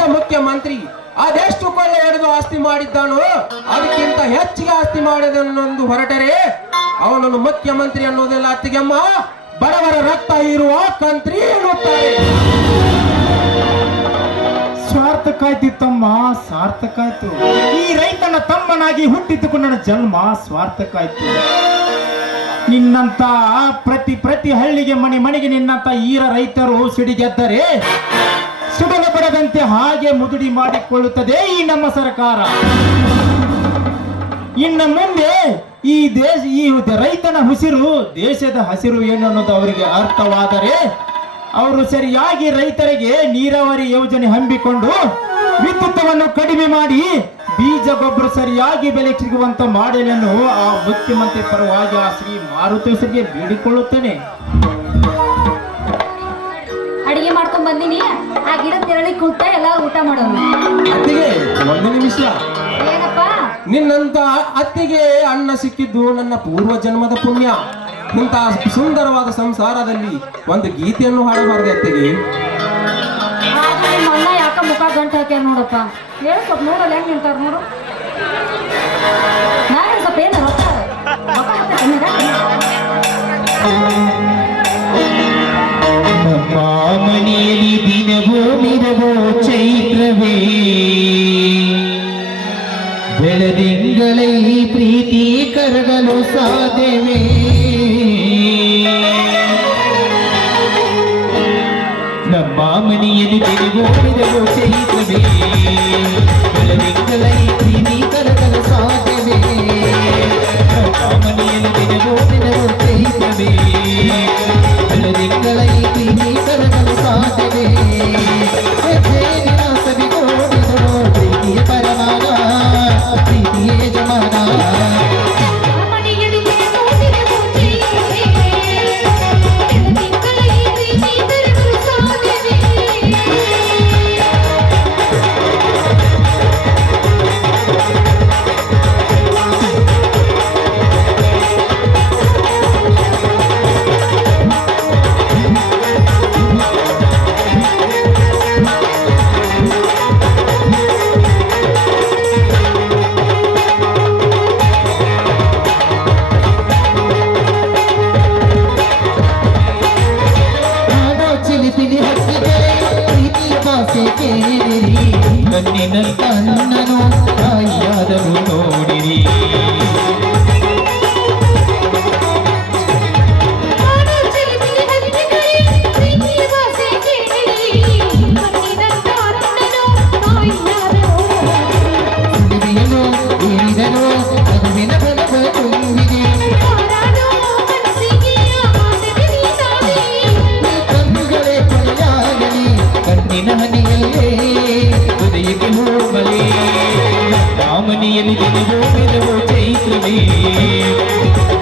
ದೇಶದ ಮುಖ್ಯಮಂತ್ರಿ ಅದೆಷ್ಟು ಕೊಳ್ಳೆ ಹಿಡಿದು ಆಸ್ತಿ ಮಾಡಿದ್ದಾನೋ ಅದಕ್ಕಿಂತ ಹೆಚ್ಚಿಗೆ ಆಸ್ತಿ ಮಾಡಿದನೊಂದು ಹೊರಟರೆ ಅವನನ್ನು ಮುಖ್ಯಮಂತ್ರಿ ಅನ್ನೋದಿಲ್ಲ ಅತ್ತಿಗೆಮ್ಮ, ಬಡವರ ರಕ್ತ ಇರುವ ಕಂತ್ರಿ ಎನ್ನುತ್ತಾರೆ. ಸ್ವಾರ್ಥಕ್ಕಾಯ್ತಿತ್ತಮ್ಮ, ಸಾರ್ಥಕಾಯ್ತು. ಈ ರೈತನ ತಮ್ಮನಾಗಿ ಹುಟ್ಟಿದ್ದುಕೊಂಡು ನನ್ನ ಜನ್ಮ ಸ್ವಾರ್ಥಕ್ಕಾಯ್ತು. ನಿನ್ನಂತ ಪ್ರತಿ ಹಳ್ಳಿಗೆ ಮನೆಗೆ ನಿನ್ನಂತ ಈರ ರೈತರು ಸಿಡಿಗೆದ್ದರೆ ಸುಡಲು ಬಿಡದಂತೆ ಹಾಗೆ ಮುದುಡಿ ಮಾಡಿಕೊಳ್ಳುತ್ತದೆ ಈ ನಮ್ಮ ಸರ್ಕಾರ. ಇನ್ನು ಮುಂದೆ ಈ ರೈತನ ಉಸಿರು ದೇಶದ ಹಸಿರು ಏನು ಅನ್ನೋದು ಅವರಿಗೆ ಅರ್ಥವಾದರೆ ಅವರು ಸರಿಯಾಗಿ ರೈತರಿಗೆ ನೀರಾವರಿ ಯೋಜನೆ ಹಮ್ಮಿಕೊಂಡು ವಿದ್ಯುತ್ವನ್ನು ಕಡಿಮೆ ಮಾಡಿ ಬೀಜ ಗೊಬ್ಬರ ಸರಿಯಾಗಿ ಬೆಲೆ ಸಿಗುವಂತ ಮಾಡಲನ್ನು ಆ ಮುಖ್ಯಮಂತ್ರಿ ಪರವಾಗಿ ಆ ಶ್ರೀ ಮಾರುತೇಶ್ವರಿಗೆ ಬೇಡಿಕೊಳ್ಳುತ್ತೇನೆ. ಅಡಿಗೆ ಮಾಡ್ಕೊಂಡ್ ಬಂದಿನಿ, ಆ ಗಿಡದ ನೆರಳಿ ಕೂತ ಎಲ್ಲ ಊಟ ಮಾಡೋಣ. ಅತ್ತಿಗೆ ಒಂದು ನಿಮಿಷ. ಏನಪ್ಪ? ನಿನ್ನಂತ ಅತ್ತಿಗೆ ಅನ್ನ ಸಿಕ್ಕಿದ್ದು ನನ್ನ ಪೂರ್ವ ಜನ್ಮದ ಪುಣ್ಯ. ಇಂತ ಸುಂದರವಾದ ಸಂಸಾರದಲ್ಲಿ ಒಂದು ಗೀತೆಯನ್ನು ಹಾಡಬಾರದೆ ಅತ್ತಿಗೆ? ನಿಮ್ಮ ಅಣ್ಣ ಯಾಕ ಮುಖ ಗಂಟು ಹಾಕ್ಯಾರ ನೋಡಪ್ಪ. ಹೇಳಿ ಸ್ವಲ್ಪ ನೋಡಲ್ಲ ಹೆಂಗ್ ನಿಂತಾರ ನೋಡು. ನಾನು ಸ್ವಲ್ಪ ಏನು ರೊಕ್ಕ ನಮ್ಮ ಮನೆಯಲ್ಲಿ ದಿನವೋ ಮಿರವೋ ಚೈತ್ರವೇ, ಬೆಳದಿಂಗಳೈ ಪ್ರೀತಿ ಕರಗಲು ಸಾಧ್ಯವೇ. ನಮ್ಮ ಮನೆಯಲ್ಲಿ ದಿನವೋ ಮಿರವೋ ಚೈತ್ರವೇ, ಬೆಳದಿಂಗಳೈ ಪ್ರೀತಿ ಕರಗಲು ಸಾಧ್ಯವೇ. ನಮ್ಮ ಮನೆಯಲ್ಲಿ ದಿನವೋ ಮಿರವೋ ಚೈತ್ರವೇ, ಬೆಳದಿಂಗಳೈ ಪ್ರೀತಿ ಕರಗಲು ಸಾಧ್ಯವೇ. ಸವಿಗೋಡಿದರೋ ಪ್ರೀತಿಯ ಪರಮಾನ, ಪ್ರೀತಿಯ ಯಜಮಾನ. ಕಣ್ಣಿನಂತ ನನ್ನನು ತಾಯಿಯಾದರೂ ನೋಡಿರಿ. ಮಗುವಿನ ಬಲವ ತುಂಬಿದೆ, ಕಣ್ಣುಗಳೇ ಕೊನೆಯಾಗಲಿ ಕಣ್ಣಿನ ಮನೆಯಲ್ಲೇ ಹೃದಯಕ್ಕೆ ಹೋಗಲಿ. ಮನೆಯಲ್ಲಿ ದಿನವೋ ಮಿರವೋ ಚೈತ್ರವೇ,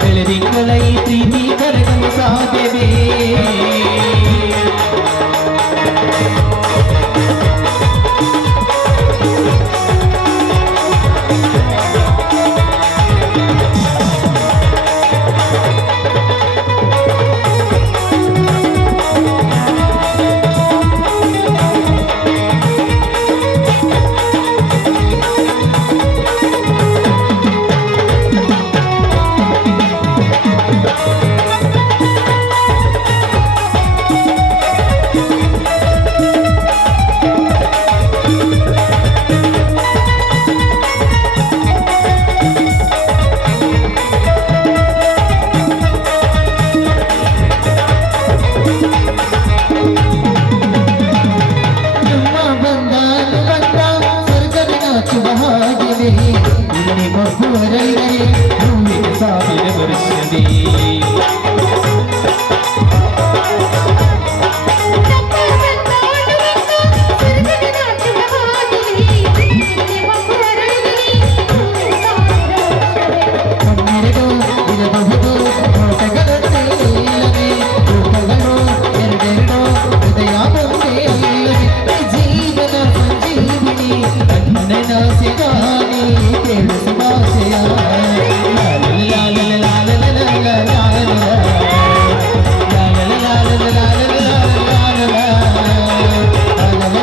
ಬೆಳದಿಂಗಳೈ ಪ್ರೀತಿ ಕರಗಲು ಸಾಧ್ಯವೇ.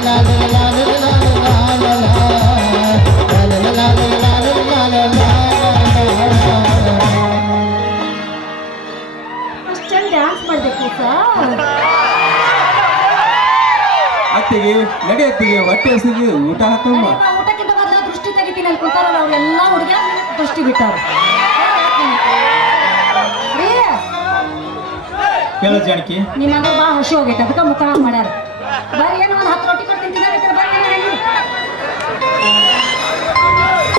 la la la la la dance ಮಾಡ್ಬೇಕು ಸರ್. ಅತ್ತಿಗೆ ನಡಿ ಅತ್ತಿಗೆ ಹೊಟ್ಟೆ ಹಸಿದು ಊಟ ಹಾಕಮ್ಮ. ಊಟಕ್ಕಿಂತ ಮೊದಲು ದೃಷ್ಟಿ ತೆಗಿತೀನಿ ಅಲ್ಲಿ ಕುಂತಾರಲ್ಲ ಅವ್ರೆಲ್ಲ ಹುಡುಗ ದೃಷ್ಟಿ ಬಿಟ್ಟಾರ. ಹೇಳ ಜಾನಕಿ, ನಿಮ್ಮ ಬಾ ಹಸಿ ಹೋಗೈತೆ ಅದಕ್ಕೆ ಮುಖ ಹಾಕಿ ಮಾಡ್ಯಾರ. ಬರೀ ಏನು ಒಂದು 10 ರೊಟ್ಟಿ